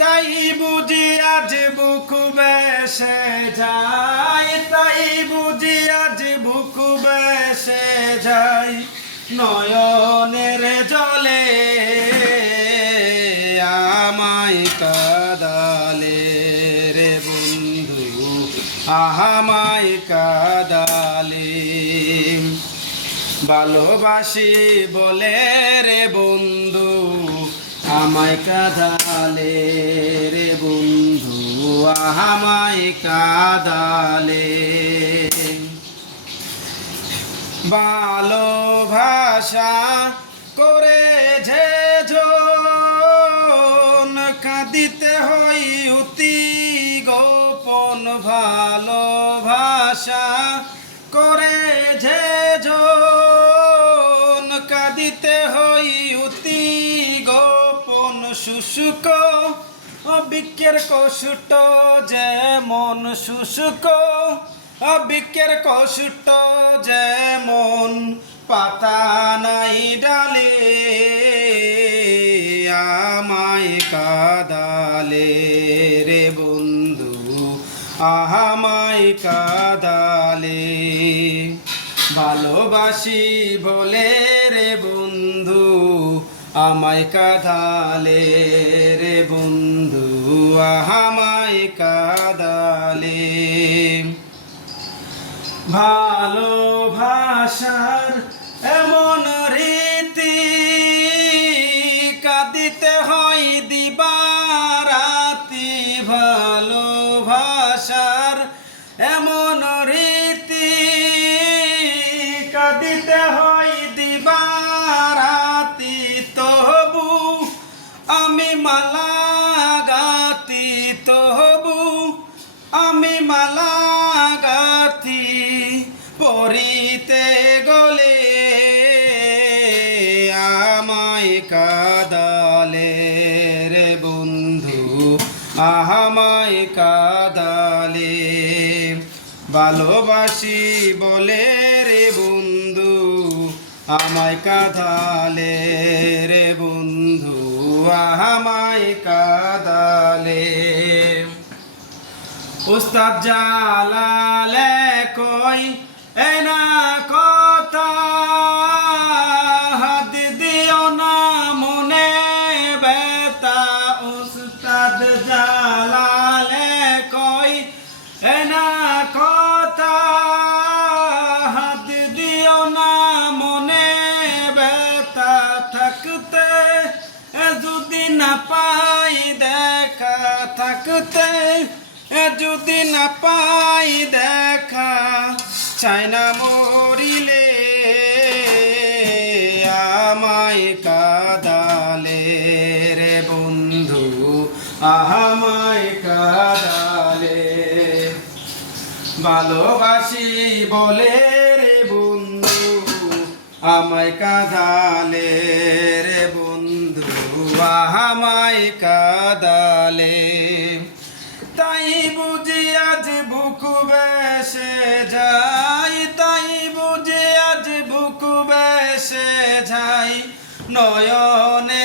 তাই বুঝি আজ বুক বেসে যায়, তাই বুঝি আজ বুক বেসে যায়, নয়নের জলে আমায় কাঁদালে রে বন্ধু, আমায় কাঁদালে। ভালোবাসি বলে রে বন্ধু আমায় কাঁদালে রে বন্ধু, আমায় কাঁদালে। ভালোবাসা করে যে জন কাঁদিতে হই অতি গোপন, ভালোবাসা করে যে জন কাঁদিতে হই অতি গোপন, শুশুক বৃক্ষের কষ্ট যেমন, শুশুক বৃক্ষের কষ্ট যেমন, পাতা নাই ডালে আমায় কাঁদালে রে বন্ধু, আমায় কাঁদালে। ভালোবাসি বলে রে বন্ধু আমায় কাঁদালে রে বন্ধু, আমায় কাঁদালে। ভালোবাসার এমন রীতি কাঁদিতে হয় দিবারাতি, ভালোবাসার এমন রীতি কাঁদিতে হয় দিবারাতি, তবু আমি মালা গাতি, তবু আমি মালা গাতি, পরিতে গলে আমায় কাঁদালে রে বন্ধু, আমায় কাঁদালে। ভালোবাসি বলে রে বন্ধু আমায় কাঁদালে রে বন্ধু, আমায় কাঁদালে। উস্তাদ জালালে কই এনা কথা, হাত দিও না মনে বেতা, উস্তাদ জালালে কই এনা কথা, হাত দিও না মনে বেতা, থাকতে যদি না পাই দেখা, থাকতে যদি না পাই দেখা, চাই না মরিলে আমায় কাঁদালে রে বন্ধু, আমায় কাঁদালে। ভালোবাসি বলে রে বন্ধু আমায় কাঁদালে রে বন্ধু, আমায় কাঁদালে। তাই বুঝি আজ বুক বেসে যায়, তাই বুঝি আজ বুক বেসে যায়, নয়নে